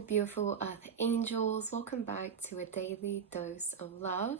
beautiful Earth Angels. Welcome back to a daily dose of love.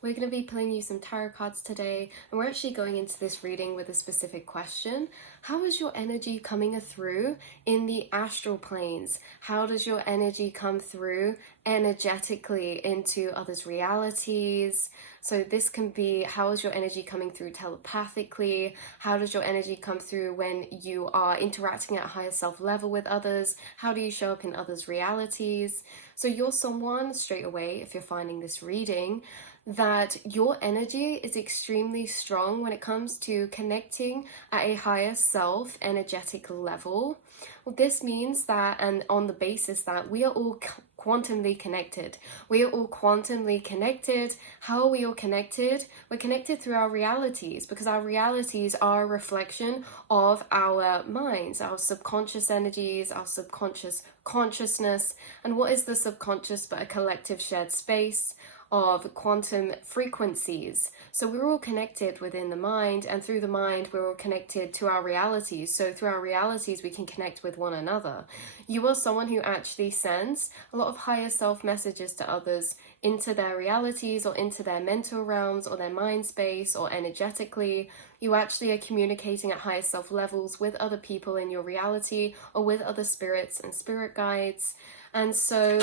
We're going to be pulling you some tarot cards today, and we're actually going into this reading with a specific question. How is your energy coming through in the astral planes? How does your energy come through energetically into others' realities? So this can be, how is your energy coming through telepathically? How does your energy come through when you are interacting at a higher self level with others? How do you show up in others' realities? So you're someone, straight away, if you're finding this reading, that your energy is extremely strong when it comes to connecting at a higher self energetic level. Well, this means that, and on the basis that we are all quantumly connected. We are all quantumly connected. How are we all connected? We're connected through our realities, because our realities are a reflection of our minds, our subconscious energies, our subconscious consciousness. And what is the subconscious but a collective shared space of quantum frequencies? So we're all connected within the mind, and through the mind we're all connected to our realities. So through our realities we can connect with one another. You are someone who actually sends a lot of higher self messages to others into their realities, or into their mental realms, or their mind space, or energetically. You actually are communicating at higher self levels with other people in your reality, or with other spirits and spirit guides. And so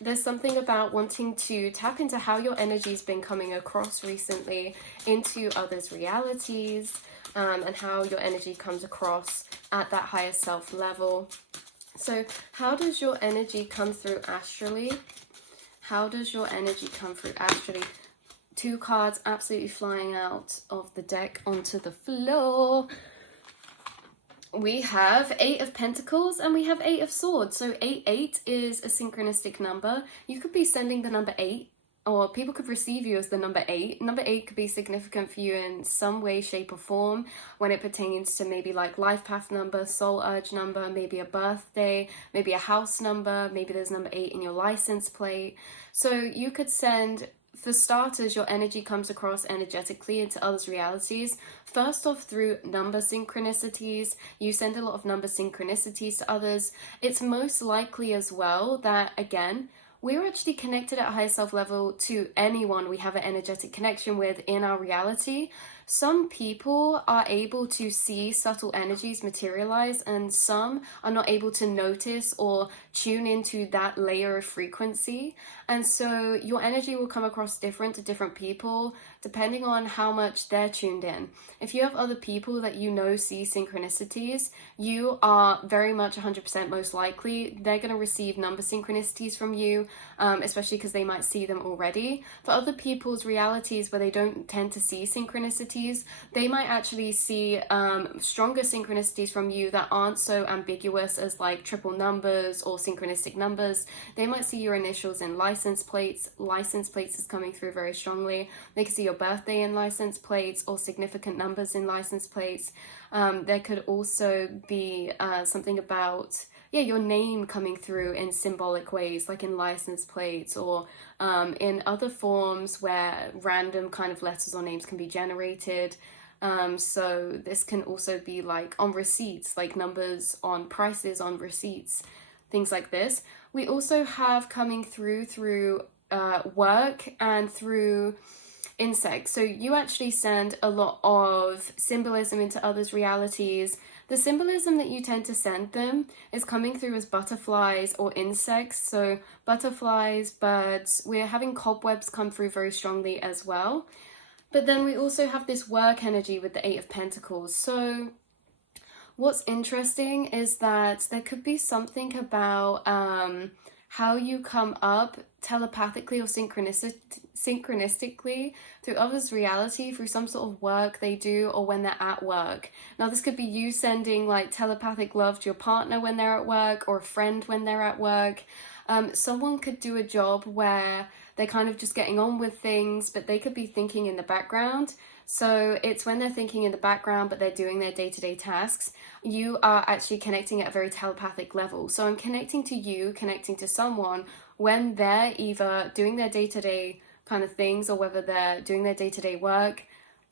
there's something about wanting to tap into how your energy's been coming across recently into others' realities, and how your energy comes across at that higher self level. So how does your energy come through astrally? How does your energy come through astrally? Two cards absolutely flying out of the deck onto the floor. We have 8 of Pentacles and we have 8 of Swords. So 8 is a synchronistic number. You could be sending the number 8, or people could receive you as the number 8. Number 8 could be significant for you in some way, shape or form when it pertains to maybe like life path number, soul urge number, maybe a birthday, maybe a house number, maybe there's number 8 in your license plate. So you could send, for starters, your energy comes across energetically into others' realities. First off, through number synchronicities. You send a lot of number synchronicities to others. It's most likely as well that, again, we're actually connected at a higher self level to anyone we have an energetic connection with in our reality. Some people are able to see subtle energies materialize, and some are not able to notice or tune into that layer of frequency. And so your energy will come across different to different people depending on how much they're tuned in. If you have other people that you know see synchronicities, you are very much 100% most likely they're going to receive number synchronicities from you, especially because they might see them already. For other people's realities where they don't tend to see synchronicities, they might actually see stronger synchronicities from you that aren't so ambiguous as like triple numbers or synchronistic numbers. They might see your initials in license plates. License plates is coming through very strongly. They can see your birthday in license plates, or significant numbers in license plates. There could also be something about your name coming through in symbolic ways, like in license plates, or in other forms where random kind of letters or names can be generated. So this can also be like on receipts, like numbers on prices on receipts, things like this. We also have coming through work and through insects. So you actually send a lot of symbolism into others' realities. The symbolism that you tend to send them is coming through as butterflies or insects. So butterflies, birds. We're having cobwebs come through very strongly as well. But then we also have this work energy with the 8 of Pentacles. So what's interesting is that there could be something about how you come up telepathically or synchronistically through others' reality, through some sort of work they do, or when they're at work. Now this could be you sending like telepathic love to your partner when they're at work, or a friend when they're at work. Someone could do a job where they're kind of just getting on with things, but they could be thinking in the background. So it's when they're thinking in the background, but they're doing their day-to-day tasks, you are actually connecting at a very telepathic level. So I'm connecting to you, connecting to someone when they're either doing their day-to-day kind of things, or whether they're doing their day-to-day work.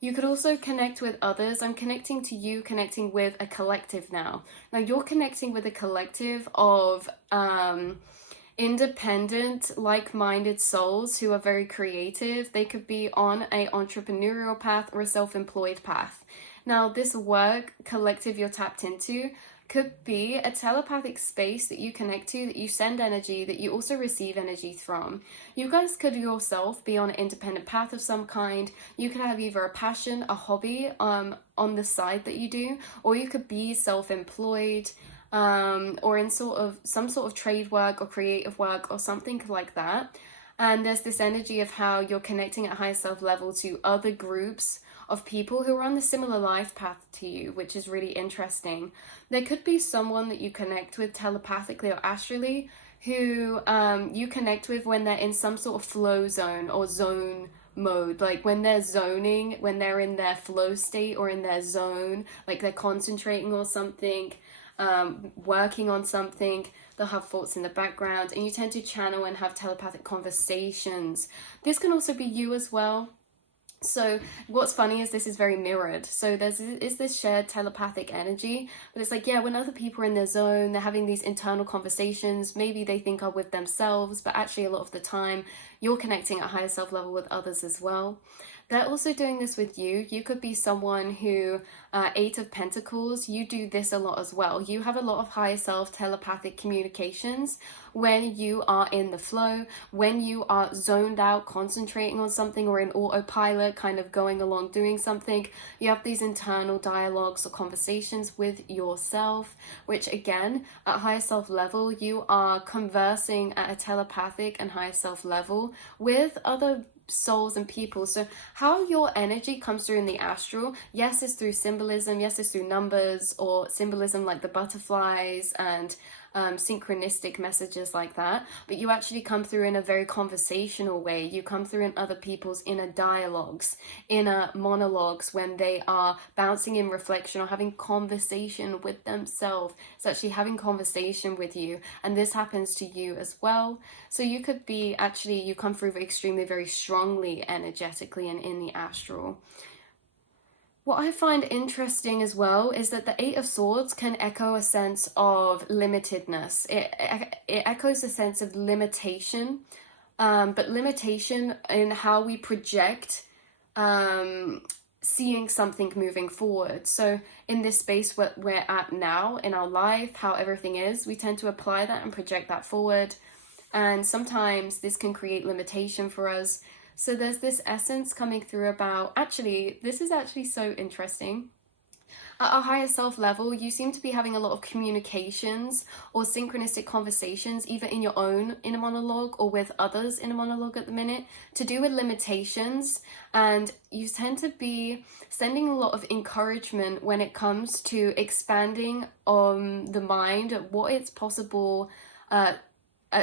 You could also connect with others. I'm connecting to you, connecting with a collective now. Now you're connecting with a collective of independent, like-minded souls who are very creative. They could be on an entrepreneurial path or a self-employed path. Now, this work collective you're tapped into could be a telepathic space that you connect to, that you send energy, that you also receive energy from. You guys could yourself be on an independent path of some kind. You could have either a passion, a hobby on the side that you do, or you could be self-employed, or in some sort of trade work or creative work or something like that. And there's this energy of how you're connecting at higher self level to other groups of people who are on the similar life path to you, which is really interesting. There could be someone that you connect with telepathically or astrally who you connect with when they're in some sort of flow zone or zone mode, like when they're zoning, when they're in their flow state or in their zone, like they're concentrating on something, working on something. They'll have thoughts in the background, and you tend to channel and have telepathic conversations. This can also be you as well. So what's funny is this is very mirrored. So is this shared telepathic energy, but it's like, yeah, when other people are in their zone, they're having these internal conversations, maybe they think are with themselves, but actually a lot of the time you're connecting at a higher self level with others as well. They're also doing this with you. You could be someone who, Eight of Pentacles, you do this a lot as well. You have a lot of higher self telepathic communications when you are in the flow, when you are zoned out, concentrating on something, or in autopilot, kind of going along doing something. You have these internal dialogues or conversations with yourself, which again, at higher self level, you are conversing at a telepathic and higher self level with other souls and people. So how your energy comes through in the astral, yes, it's through symbolism, yes, it's through numbers or symbolism like the butterflies and synchronistic messages like that, but you actually come through in a very conversational way. You come through in other people's inner dialogues, inner monologues, when they are bouncing in reflection or having conversation with themselves. It's actually having conversation with you, and this happens to you as well. So you could be actually, you come through extremely, very strongly energetically and in the astral. What I find interesting as well is that the Eight of Swords can echo a sense of limitedness. It echoes a sense of limitation, but limitation in how we project seeing something moving forward. So in this space where we're at now in our life, how everything is, we tend to apply that and project that forward. And sometimes this can create limitation for us. So there's this essence coming through about, actually, this is actually so interesting. At a higher self level, you seem to be having a lot of communications or synchronistic conversations, either in your own inner monologue or with others in a monologue at the minute, to do with limitations. And you tend to be sending a lot of encouragement when it comes to expanding the mind, what it's possible,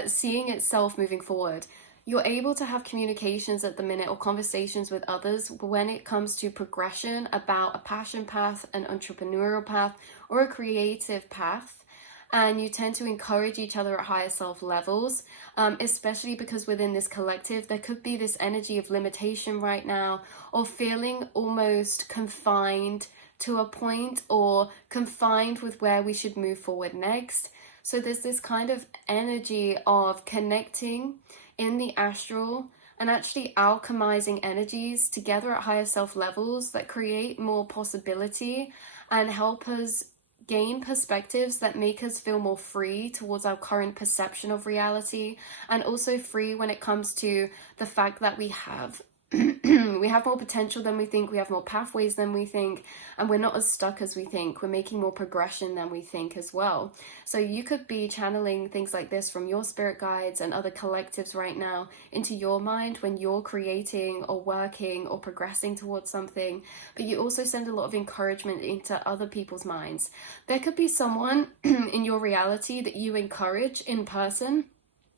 seeing itself moving forward. You're able to have communications at the minute or conversations with others when it comes to progression about a passion path, an entrepreneurial path, or a creative path. And you tend to encourage each other at higher self levels, especially because within this collective, there could be this energy of limitation right now, or feeling almost confined to a point, or confined with where we should move forward next. So there's this kind of energy of connecting in the astral and actually alchemizing energies together at higher self levels that create more possibility and help us gain perspectives that make us feel more free towards our current perception of reality, and also free when it comes to the fact that we have we have more potential than we think, we have more pathways than we think, and we're not as stuck as we think. We're making more progression than we think as well. So you could be channeling things like this from your spirit guides and other collectives right now into your mind when you're creating or working or progressing towards something, but you also send a lot of encouragement into other people's minds. There could be someone in your reality that you encourage in person,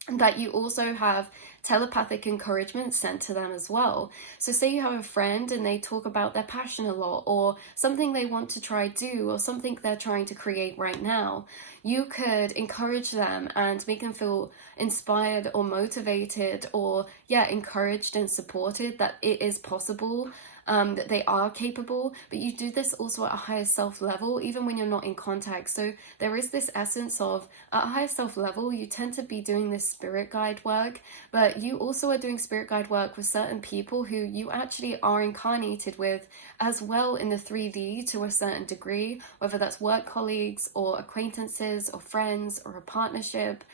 that you also have telepathic encouragement sent to them as well. So say you have a friend and they talk about their passion a lot, or something they want to try do, or something they're trying to create right now. You could encourage them and make them feel inspired or motivated, or encouraged and supported that it is possible, that they are capable. But you do this also at a higher self level, even when you're not in contact. So there is this essence of, at a higher self level, you tend to be doing this spirit guide work, but you also are doing spirit guide work with certain people who you actually are incarnated with as well in the 3D to a certain degree, whether that's work colleagues or acquaintances or friends or a partnership.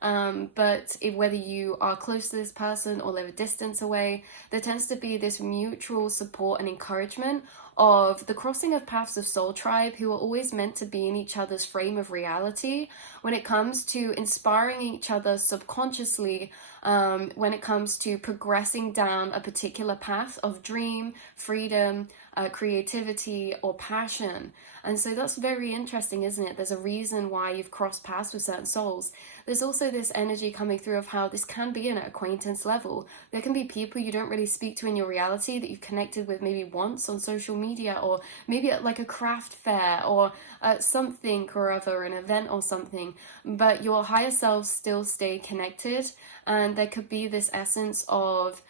But whether you are close to this person or live a distance away, there tends to be this mutual support and encouragement of the crossing of paths of soul tribe, who are always meant to be in each other's frame of reality when it comes to inspiring each other subconsciously, when it comes to progressing down a particular path of dream, freedom, creativity, or passion. And so that's very interesting, isn't it? There's a reason why you've crossed paths with certain souls. There's also this energy coming through of how this can be an acquaintance level. There can be people you don't really speak to in your reality that you've connected with maybe once on social media, or maybe at like a craft fair, or at something or other, an event or something, but your higher selves still stay connected. And there could be this essence of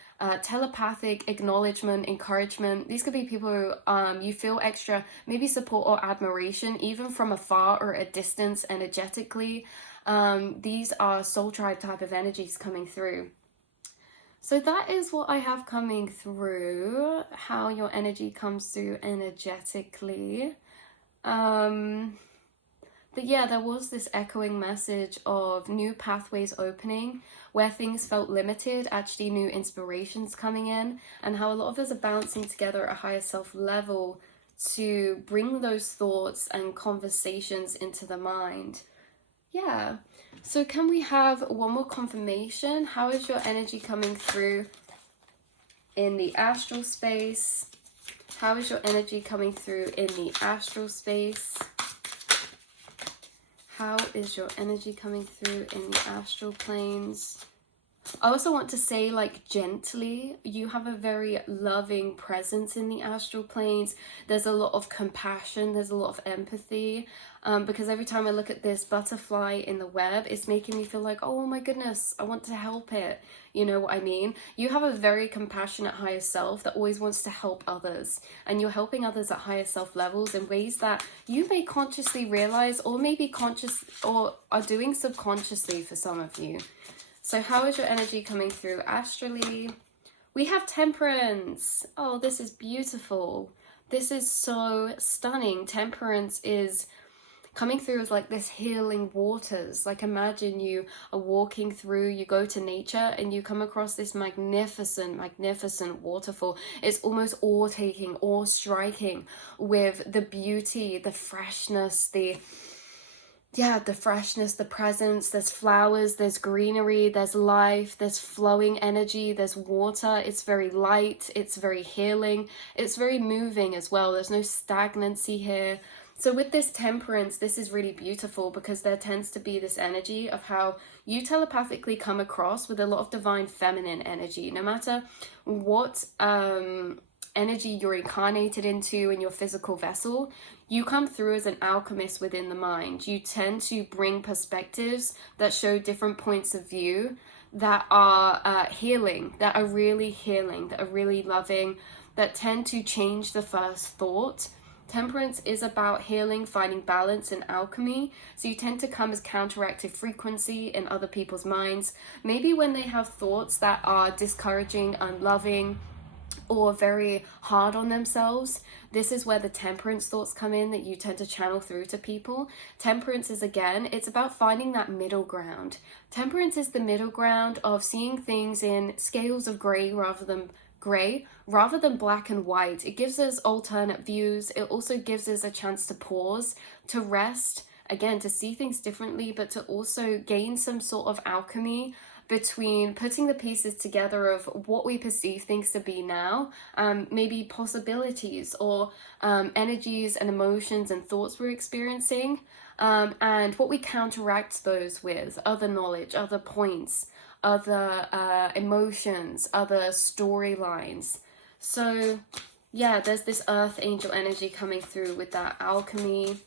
telepathic acknowledgement, encouragement. These could be people who you feel extra maybe support or admiration, even from afar or a distance energetically. These are soul tribe type of energies coming through. So that is what I have coming through, how your energy comes through energetically. But yeah, there was this echoing message of new pathways opening, where things felt limited, actually new inspirations coming in, and how a lot of us are bouncing together at a higher self level to bring those thoughts and conversations into the mind. Yeah. So can we have one more confirmation? How is your energy coming through in the astral space? How is your energy coming through in the astral space? How is your energy coming through in the astral planes? I also want to say, like, gently, you have a very loving presence in the astral planes. There's a lot of compassion, there's a lot of empathy, because every time I look at this butterfly in the web, it's making me feel like, oh my goodness, I want to help it. You know what I mean? You have a very compassionate higher self that always wants to help others, and you're helping others at higher self levels in ways that you may consciously realize, or maybe conscious, or are doing subconsciously for some of you. So how is your energy coming through astrally? We have Temperance. Oh, this is beautiful. This is so stunning. Temperance is coming through as like this healing waters. Like, imagine you are walking through, you go to nature and you come across this magnificent waterfall. It's almost awe-taking, awe-striking with the beauty, the freshness, the freshness, the presence. There's flowers, there's greenery, there's life, there's flowing energy, there's water. It's very light, it's very healing, it's very moving as well. There's no stagnancy here. So with this Temperance, this is really beautiful, because there tends to be this energy of how you telepathically come across with a lot of divine feminine energy. No matter what energy you're incarnated into in your physical vessel, you come through as an alchemist within the mind. You tend to bring perspectives that show different points of view that are healing, that are really healing, that are really loving, that tend to change the first thought. Temperance is about healing, finding balance and alchemy. So you tend to come as counteractive frequency in other people's minds. Maybe when they have thoughts that are discouraging, unloving, or very hard on themselves, this is where the temperance thoughts come in that you tend to channel through to people. Temperance is, again, it's about finding that middle ground. Temperance is the middle ground of seeing things in scales of grey rather than black and white. It gives us alternate views. It also gives us a chance to pause, to rest, again, to see things differently, but to also gain some sort of alchemy between putting the pieces together of what we perceive things to be now, maybe possibilities or energies and emotions and thoughts we're experiencing, and what we counteract those with, other knowledge, other points, other emotions, other storylines. So yeah, there's this earth angel energy coming through with that alchemy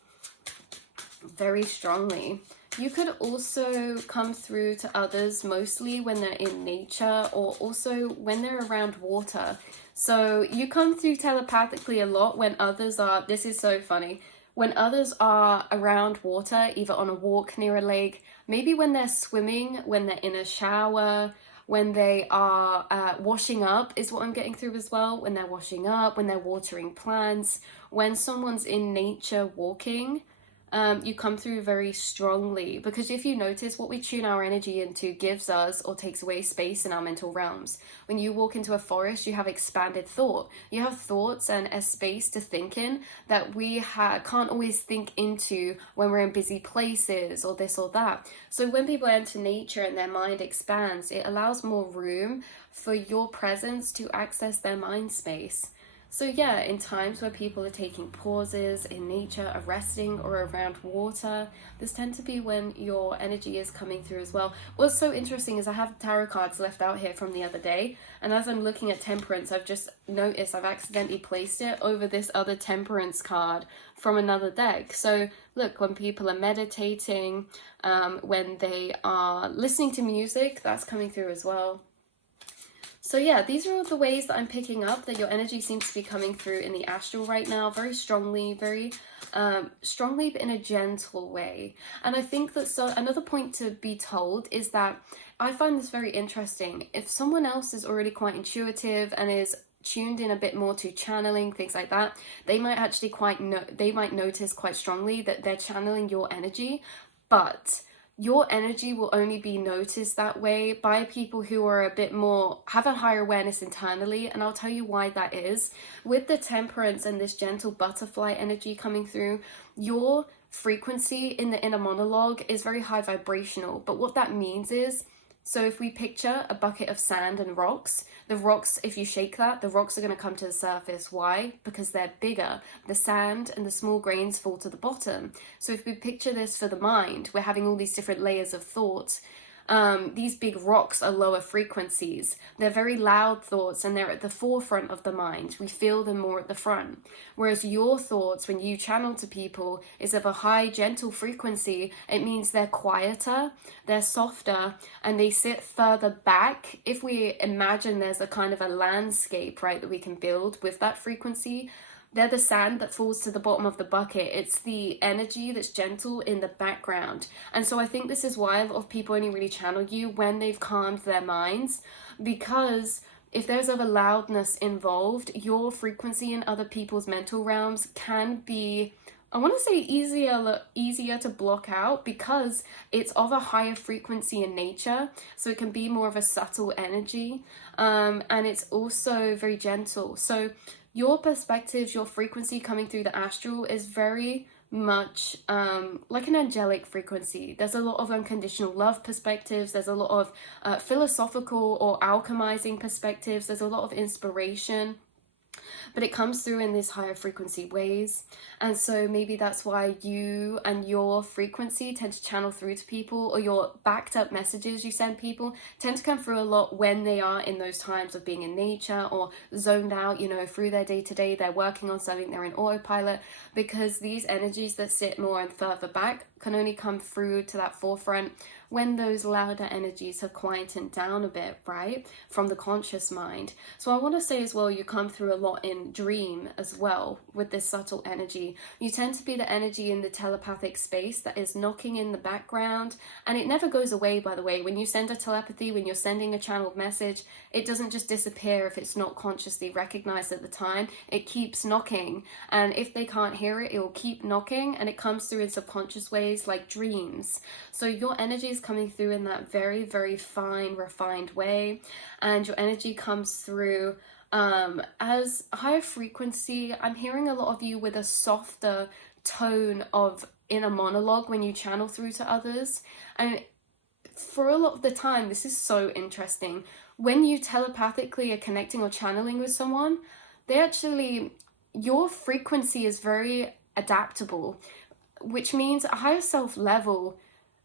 very strongly. You could also come through to others mostly when they're in nature, or also when they're around water. So you come through telepathically a lot when others are, this is so funny, when others are around water, either on a walk near a lake, maybe when they're swimming, when they're in a shower, when they are washing up is what I'm getting through as well. When they're washing up, when they're watering plants, when someone's in nature walking, you come through very strongly, because if you notice, what we tune our energy into gives us or takes away space in our mental realms. When you walk into a forest, you have expanded thought. You have thoughts and a space to think in that we can't always think into when we're in busy places or this or that. So when people enter nature and their mind expands, it allows more room for your presence to access their mind space. So yeah, in times where people are taking pauses in nature, are resting, or around water, this tends to be when your energy is coming through as well. What's so interesting is I have tarot cards left out here from the other day, and as I'm looking at temperance, I've just noticed I've accidentally placed it over this other temperance card from another deck. So look, when people are meditating, when they are listening to music, that's coming through as well. So yeah, these are all the ways that I'm picking up that your energy seems to be coming through in the astral right now, very strongly, strongly, but in a gentle way. And I think that another point to be told is that I find this very interesting. If someone else is already quite intuitive and is tuned in a bit more to channeling, things like that, they might actually they might notice quite strongly that they're channeling your energy, but your energy will only be noticed that way by people who are a bit more, have a higher awareness internally, and I'll tell you why that is. With the temperance and this gentle butterfly energy coming through, your frequency in the inner monologue is very high vibrational, but what that means is, so if we picture a bucket of sand and rocks, the rocks, if you shake that, the rocks are going to come to the surface. Why? Because they're bigger. The sand and the small grains fall to the bottom. So if we picture this for the mind, we're having all these different layers of thought. These big rocks are lower frequencies. They're very loud thoughts, and they're at the forefront of the mind. We feel them more at the front. Whereas your thoughts, when you channel to people, is of a high, gentle frequency. It means they're quieter, they're softer, and they sit further back. If we imagine there's a kind of a landscape, right, that we can build with that frequency, they're the sand that falls to the bottom of the bucket. It's the energy that's gentle in the background. And so I think this is why a lot of people only really channel you when they've calmed their minds, because if there's other loudness involved, your frequency in other people's mental realms can be, I want to say, easier to block out, because it's of a higher frequency in nature. So it can be more of a subtle energy, and it's also very gentle. So your perspectives, your frequency coming through the astral is very much like an angelic frequency. There's a lot of unconditional love perspectives. There's a lot of philosophical or alchemizing perspectives. There's a lot of inspiration, but it comes through in these higher frequency ways. And so maybe that's why you and your frequency tend to channel through to people, or your backed up messages you send people tend to come through a lot when they are in those times of being in nature or zoned out, you know, through their day to day. They're working on something, they're in autopilot, because these energies that sit more and further back can only come through to that forefront when those louder energies have quietened down a bit, right, from the conscious mind. So I want to say as well, you come through a lot in dream as well with this subtle energy. You tend to be the energy in the telepathic space that is knocking in the background, and it never goes away, by the way. When you send a telepathy, when you're sending a channeled message, it doesn't just disappear if it's not consciously recognized at the time. It keeps knocking, and if they can't hear it, it will keep knocking, and it comes through in subconscious ways like dreams. So your energy is coming through in that very, very fine, refined way, and your energy comes through as higher frequency. I'm hearing a lot of you with a softer tone of inner monologue when you channel through to others. And for a lot of the time, this is so interesting, when you telepathically are connecting or channeling with someone, your frequency is very adaptable, which means a higher self level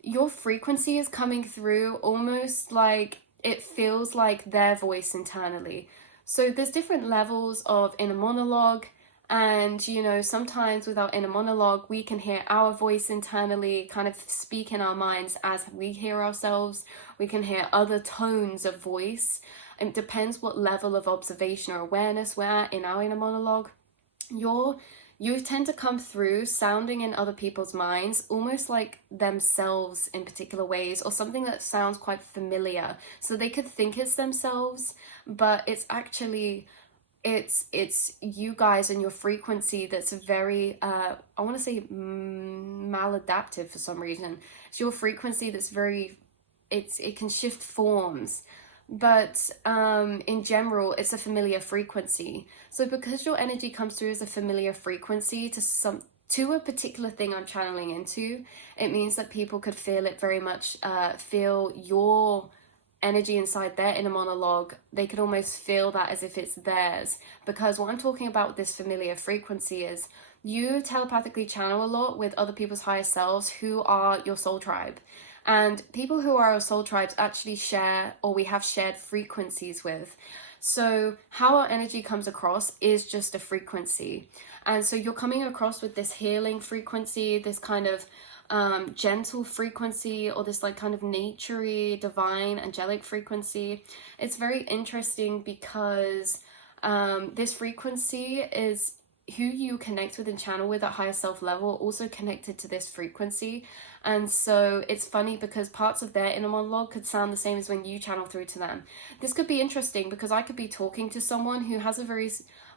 your frequency is coming through almost like it feels like their voice internally. So there's different levels of inner monologue, and you know, sometimes with our inner monologue, we can hear our voice internally kind of speak in our minds as we hear ourselves. We can hear other tones of voice. It depends what level of observation or awareness we're at in our inner monologue. You tend to come through sounding in other people's minds almost like themselves in particular ways, or something that sounds quite familiar. So they could think it's themselves, but it's actually it's you guys and your frequency that's very I want to say maladaptive for some reason. It's your frequency that's very, it can shift forms, but in general it's a familiar frequency. So because your energy comes through as a familiar frequency to a particular thing I'm channeling into, it means that people could feel it very much, feel your energy inside their inner monologue. They could almost feel that as if it's theirs, because what I'm talking about with this familiar frequency is you telepathically channel a lot with other people's higher selves who are your soul tribe. And people who are our soul tribes actually share, or we have shared frequencies with. So how our energy comes across is just a frequency. And so you're coming across with this healing frequency, this kind of gentle frequency, or this like kind of naturey, divine, angelic frequency. It's very interesting because this frequency is who you connect with and channel with at higher self level, also connected to this frequency. And so it's funny because parts of their inner monologue could sound the same as when you channel through to them. This could be interesting because I could be talking to someone who has a very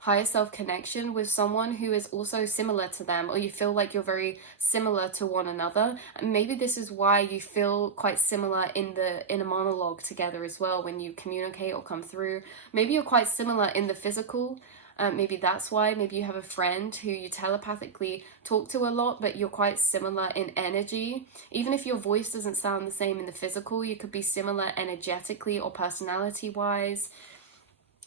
higher self connection with someone who is also similar to them, or you feel like you're very similar to one another. And maybe this is why you feel quite similar in the inner monologue together as well when you communicate or come through. Maybe you're quite similar in the physical. Maybe that's why. Maybe you have a friend who you telepathically talk to a lot, but you're quite similar in energy. Even if your voice doesn't sound the same in the physical, you could be similar energetically or personality wise.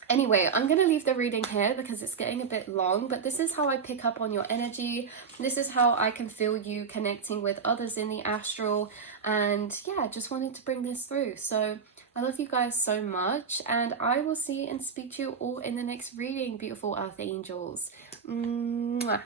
Anyway, I'm going to leave the reading here because it's getting a bit long, but this is how I pick up on your energy. This is how I can feel you connecting with others in the astral. And yeah, just wanted to bring this through. So I love you guys so much, and I will see and speak to you all in the next reading, beautiful earth angels. Mwah.